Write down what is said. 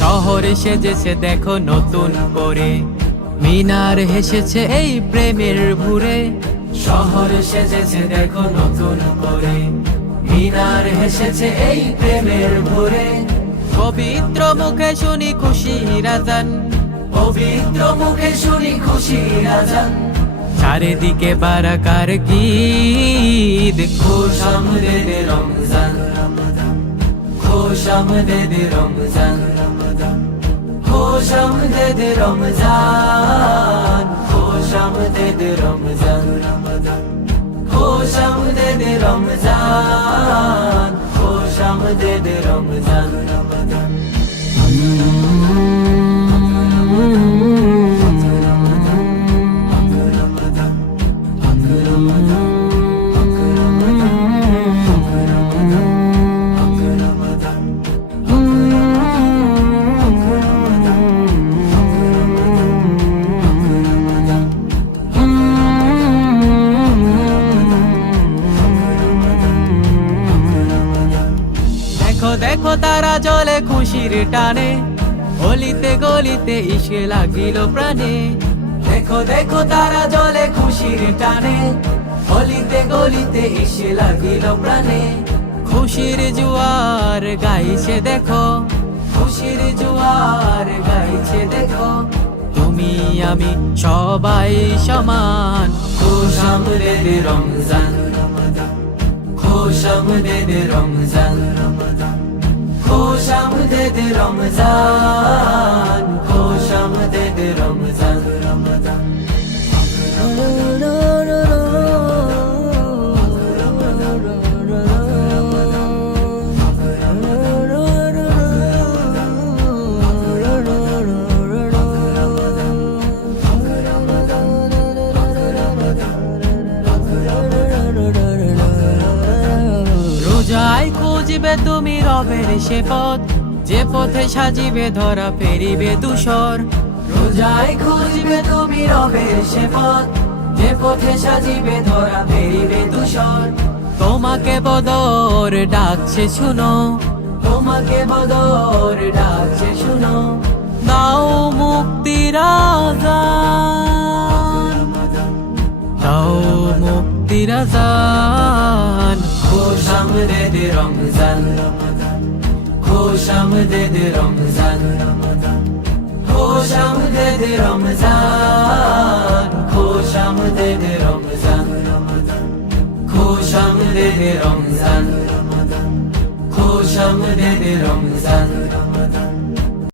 শহরে সেজেছে দেখো নতুন করে, মিনার হেসেছে এই প্রেমের ভুরে। শহরে সেজেছে দেখো নতুন করে, মিনার হেসেছে এই প্রেমের ভুরে। পবিত্র মুখে শুনি খুশির আজান, পবিত্র মুখে শুনি খুশির আজান। চারিদিকে বারাকার গীত, খুশ আমদেদ রমজান, খুশ আমদেদ রমজান, খুশ আমদেদ রমজান, খুশ আমদেদ রমজান, খুশ আমদেদ রমজান, খুশ আমদেদ রমজান। দেখো তারা জলে খুশির টানে, গলিতে গলিতে ইসে লাগিল প্রাণে। দেখো দেখো তারা জলে খুশির টানে, গলিতে গলিতে ইসে লাগিল প্রাণে। খুশির জোয়ার গাইছে দেখো, খুশির জোয়ার গাইছে দেখো। তুমি আমি সবাই সমান, খুশ আমদেদ রমজান, খুশ আমদেদ রমজান, খুশ আমদেদ রমজান, খুশ আমদেদ রমজান। রোজায় খুঁজবে তুমি রবের সে পথ, যে পথে সাজিবে ধরা ফেরিবে দুসর। রোজায় খুঁজবে তুমি রবের সে পথ, যে পথে সাজিবে ধরা ফেরিবে দুসর। তোমাকে বদর ডাকছে শুনো, তোমাকে বদর ডাকছে শুনো। দাও মুক্তির আযান, দাও মুক্তির আযান। খুশ আমদেদ রমজান, খুশ আমদেদ রমজান, খুশ আমদেদ রমজান, খুশ আমদেদ রমজান, খুশ আমদেদ রমজান, খুশ আমদেদ রমজান।